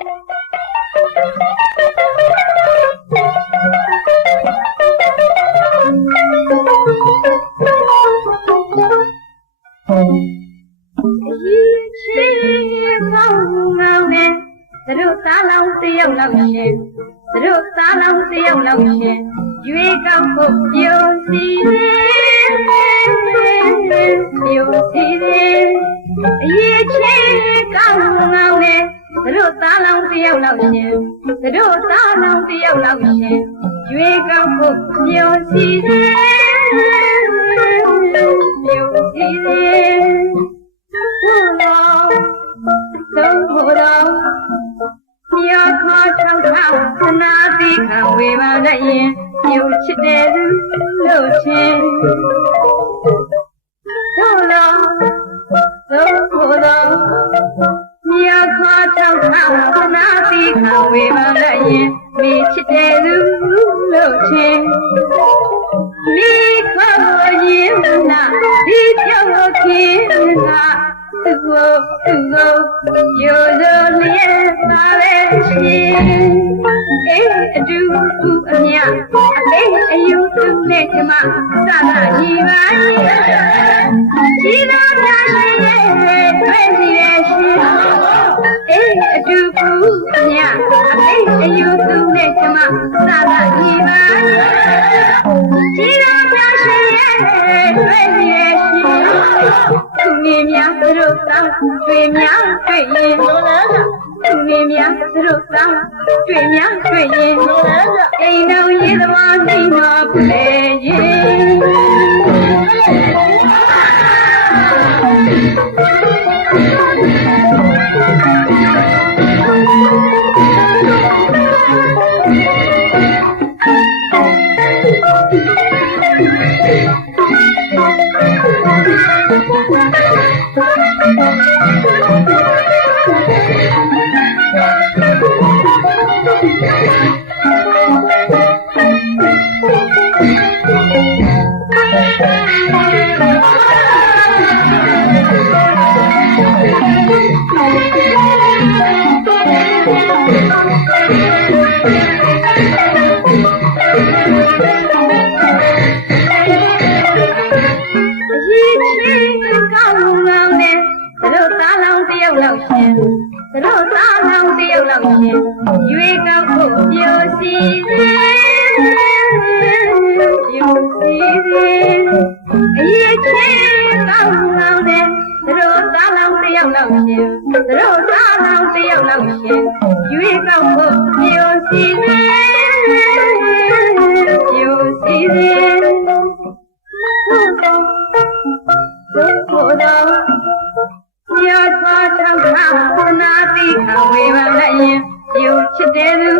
ကြီးချီကောင်းကောင်းနဲ့သူတို့သားလောင်းတယောက်လောက်ရှင်သူတို့သားလောင်းတယောက်လောက်ရှင်ရွေးကောက်ဖို့ပြုံးစီတယ်ပြုံးစီတယ်အရေးချီကောင်းကောင်းနဲ့သူ တို့သားလောင်းတယောက်လောက်ရှင်သူတို့သားလောင်းတယောက်လောက်ရှင်ရွေးကောက်ဖို့ပြုံးစီတယ်ပြုံးစီတယ် ဝေပါလည်းရင်မိချစ်တဲ့သူလို့ချင်းမိခေါ်ရင်နာဒီပြောင်းခင်နာသူကိုသူကိုရိုးရိုးလျက်ပါပဲရှင်အေးအတူတူအမြအသိအယူသူနဲ့ကျမစကားကြီးပါကြီးတော်များရှင်ရဲ့တွေ့စီရဲ့ရှင် အေးအတူတူအမြအသိအယူသူနဲ့ကျမစကားကြီးပါကြီးတော်များရှင်ရဲ့တွေ့စီရဲ့ရှင်သူနေများသူတို့သားတွေ့များတွေ့ရင်လို့လားသူနေများသူတို့သားတွေ့များတွေ့ရင်လို့လားအိမ်တော်ရေးသမားနှိမ့်မှာပဲရ အ ပြောစီတယ်ပြောစီတယ်ကိုယ်တော်မြတ်စွာဘုရားသ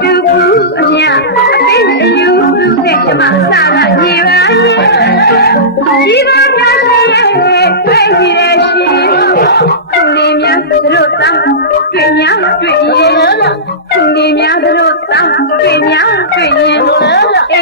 တူတူအမြအဖေအယူသူနဲ့ကျမအစကကြီးပါရဲ့ဒီပါများရဲ့တွေ့စီရဲ့ရှင်သူနေများသူတို့သားတွေ့များတွေ့ရင်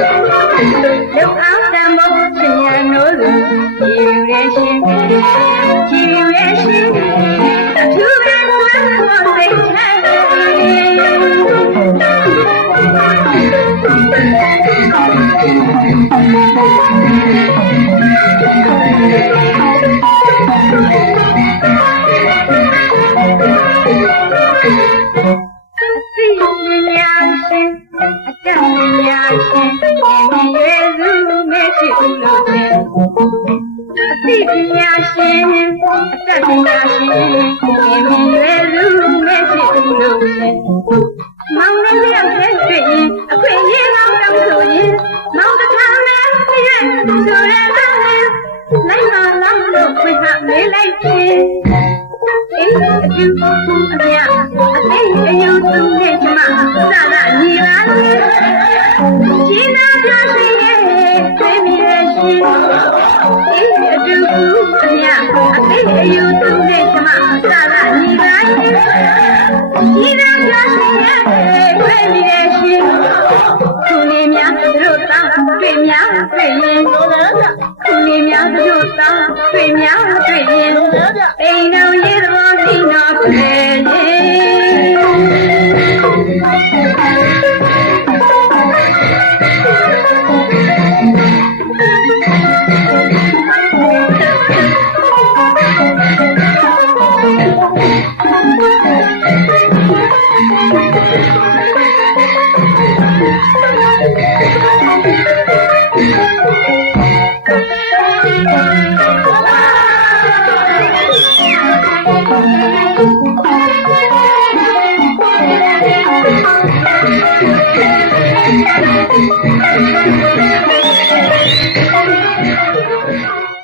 လောက်အောင်တမောပညာနိုးလူရည်ရရှင် ရှင်မောင်လေးရောက်တဲ့တွေ့ရင်အခွင့်အရေးကောင်းတောင်းဆိုရင်မောင်တစ်ခါနဲ့ပြည့်ဆိုရတဲ့လိုက်လာလာလို့ခွင့်ဟာမေးလိုက်ခြင်းအေးအကျူအမြအသိအယုံသူနဲ့ကျမစတာညီပါလေရှင်သာပြရှင်ရဲ့တွေ့မြင်ရှင်အေးအတူတူအမြအသိအယူ များတွေ့မြဲရှိသူလေးများတို့သားတွေ့များတွေ့ရင်သူလေးများတို့သားတွေ့များတွေ့ရင်အိမ်တော်ရေတော်သိနာတယ် Thank you.